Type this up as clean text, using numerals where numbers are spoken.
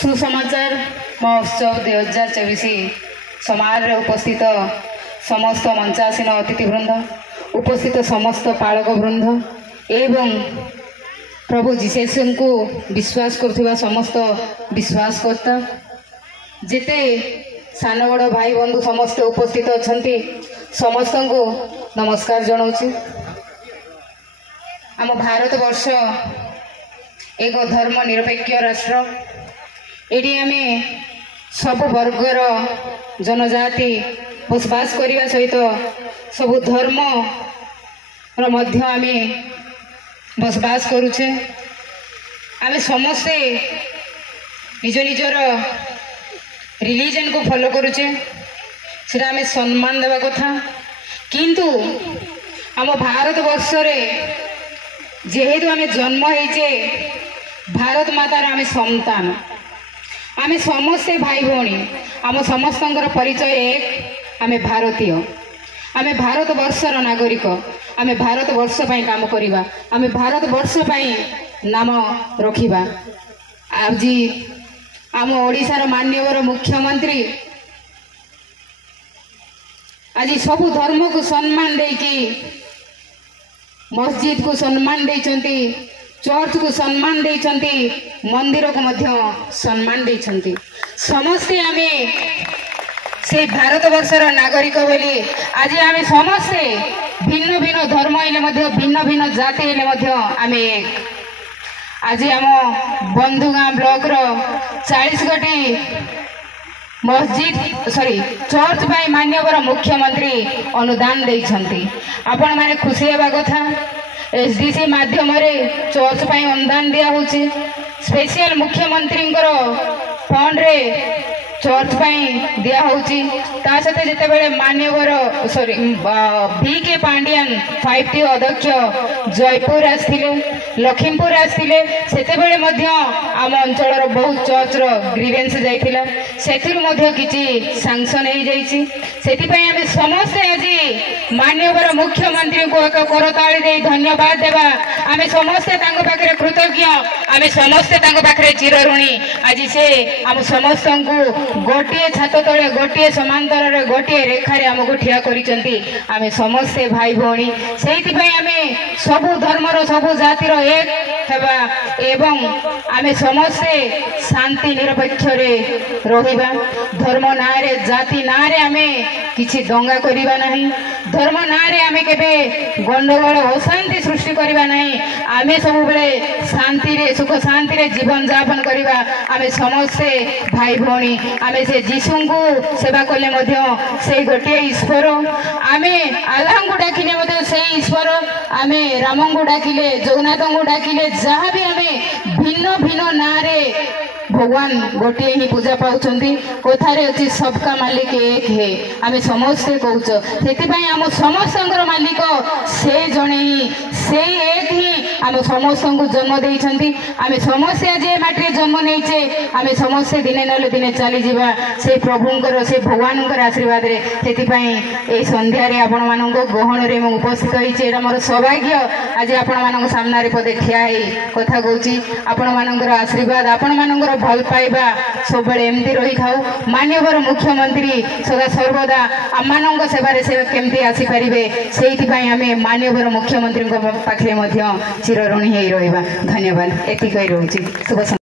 सुसमाचार महोत्सव 2024 समारोह उपस्थित समस्त मंचासीन अतिथिवृंद, उपस्थित समस्त पालक वृंद एवं प्रभु जीशु को विश्वास करुवा समस्त विश्वासकर्ता जिते सान बड़ भाई बंधु समस्त उपस्थित अच्छा समस्त को नमस्कार जनाऊँ। आम भारत वर्ष एक धर्मनिरपेक्ष राष्ट्र। एटी आमे सब वर्गर जनजाति बसवास करने सहित सब धर्म मध्य आमे बसवास करुचे। आमे समस्ते निज निजर रिलीजन को फॉलो करुचे, सेटा आमे सम्मान देवा कथा। किंतु आम भारत वर्ष रे जेहेतु आमे जन्म होइचे भारत मातार आमे संतान, आमे समस्ते भाई भौणी, आम समस्तंकर परिचय एक, आमे भारतीय, आमे भारत वर्षर नागरिक, आमे भारत वर्ष पई काम करिबा, आमे भारत वर्ष पई नाम रखिबा। आज आम ओडिशार माननीय मुख्यमंत्री आज सबु धर्म को सम्मान देकी, मस्जिद को सम्मान देइछंती, चर्च को सम्मान देइछंती, मंदिर को मध्य सम्मान देइछंती। समस्ते आमे से भारत वर्षर नागरिक बोली आज आमे समस्ते भिन्न भिन्न धर्म हेले मध्य भिन्न भिन्न जाति हेले मध्य आमे आज आम बंधुगाँ ब्लॉक रो 40 गोटी मस्जिद चर्च पाई मान्यवर मुख्यमंत्री अनुदान देइछंती। आपण माने खुशी हेबा कथा। एसडीसी माध्यम रे चर्च पाई अनुदान दिया होची। स्पेशल मुख्यमंत्री फंड रे चर्च पाई दिया होची। ता सते जेते बेले मान्यवर बीके पांडियन 5T अध्यक्ष जयपुर आस्थिले, लखीमपुर आस्थिले, सेते बेले मध्य आम अंचल बहुत चर्च रो ग्रीवेंस जाइथिला, सेथिर मध्य किछि सैंक्शन हे जाइछि। सेति पई आमे समस्त आज मान्यवर मुख्यमंत्री को एक करताली दे धन्यवाद देबा। आमे समस्त तांको पाखरे कृतज्ञ, आमे समस्त तांको पाखरे चिरऋणी। आज से आम समस्त को गोटे छात तले गोटे समांतर रे गोटे रेखारे आमको ठिया करिसेंती। आमे समस्ते भाई भौणी, सेति पई आमे सबु धर्मर सबु जातिर एक हेबा एवं आमे समस्ते शांति निरपेक्ष रे रहिबा। धर्म नारे जाति नारे आमे किछि दंगा करिबा नहीं, धर्म नारे आमे केबे गंडगोल अशांति सृष्टि करिबा नहीं। आमे सब बेले शांति रे सुख शांति रे जीवन यापन करिबा। आमे समस्ते भाई भौणी, आमे से जीशु को सेवा कले मध्य से गोटे ईश्वर, आमे आल्लाह को डाकिले मध्य से ईश्वर, आमे राम को डाकिले, जगन्नाथ को डाकिले, जहाँ भी आमे भिन्न भिन्न नारे भगवान गोटे ही पूजा पाउछंती। कथारे अछि सबका मालिक एक है, आमे समस्ते कहूछ। सेति आम समस्तंकर मालिक से जणे ही, से एक ही आम समस्त को जन्म देइछंती। आमे समस्ते आज माटी जन्म नैचे, आमे समस्ते दिने नले दिने चली जीवा से प्रभुंकर से भगवानकर आशीर्वाद रे। सेति ए संध्या रे आपण मानको गहन रे म उपस्थित होइचे। एटा मोर सौभाग्य आज आपण मानको सामना रे पदे ठिया हे कथा कहूची। आपण मानकर आशीर्वाद, आपण मानकर भल पाइबा सब बेले एमती रही थाउ। मान्यवर मुख्यमंत्री सदा सर्वदा आम सेवारे से केमती आसी पारिबे, सेइथि पई आमे मान्यवर मुख्यमंत्री पाखरे मध्य चिरऋणी हे रहिबा। धन्यवाद। एति कहि रहउची। शुभ